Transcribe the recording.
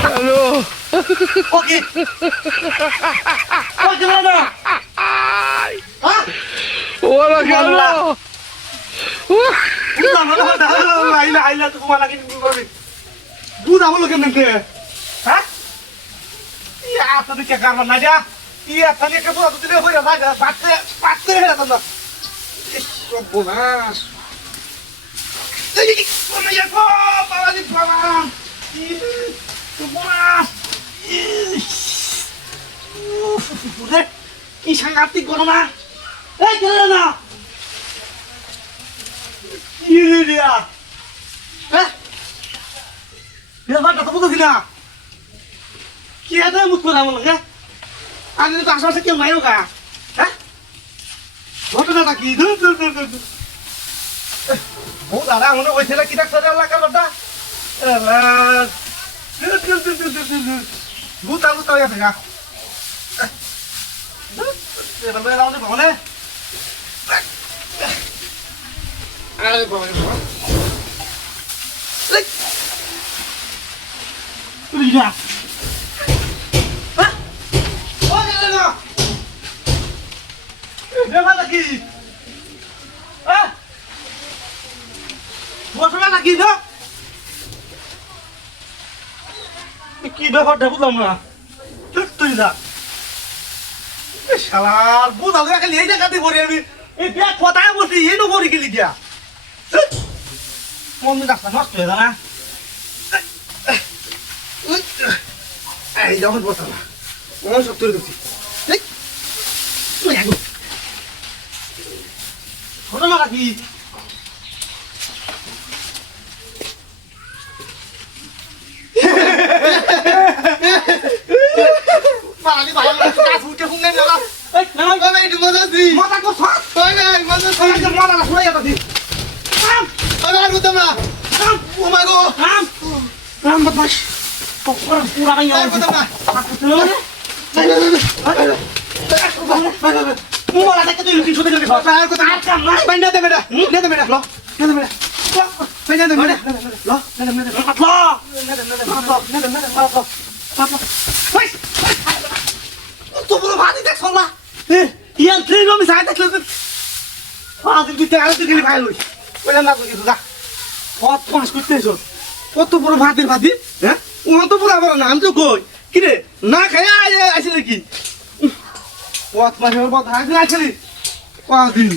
Halo. Oke. Oh, gimana? Hah? Wala galo. Buta mo na. Aila tuh kemana lagi nih? Buta mo lagi nanti. Hah? Iya, tadi kayak kapan aja. Iya, tadi kamu aku tidak boleh aja. Pate ya tanda. Bunas. Mana ya kok? Malah di bawah. Bunas. Udah, kisah ngerti kono mah. Jangan na. Ini dia. Dia mana ketemu tuh sini? Kita mutku nama lo ya? Ada itu asal sekian mayu kah? Waktu nak gitu, oh, darah, mana wajah lagi kita sedang lakukan apa? Buta ya tengah. Sampai lawan ni mana? Ada bawa ni bawa. Lek. Lihat. Oh, jangan nak. Dia mana lagi? Buat mana lagi dah? Kita dah dapat lama. Tuh dah. শালার বুঝ আগে খালি এই জায়গাতে ভরে আমি এই bag কোথায় বসি এই নো ভরে গেলি দিয়া মন রাস্তা নষ্ট হয়ে না এই যখন বসা না মন সব তুলে দিচ্ছি তুই আগে ঘটনা নাকি Parali bahaya kasu ke hungen ya lah. Nama ini mana sih? Mana kau sah? Mana sih? Mana lah suara ya tadi? Ram, ada apa tuh mah? Ram, umago. Ram betul. Pokoknya pura kaya. Apa tuh mah? Aku tuh. Mau malah tak ketemu di sudah jadi. Aku tak akan. Benda tu benda. Benda benda. Loh, benda benda. Benda benda. Loh, benda benda. Loh. Woi. তো বড় ভাতি দেখ সল্লা ইয়ার train আমি side দেখলে ফাজিল বিতে আর তুই গেলি ভাই লই কইলাম না কিছু যা কত পাস করতেছস কত বড় ভাতির ভাতি হ্যাঁ ও তো পুরা বড় নাম তো কই কি রে না খায়া আইছিল কি কত মাসের কথা আইছিলি কদিন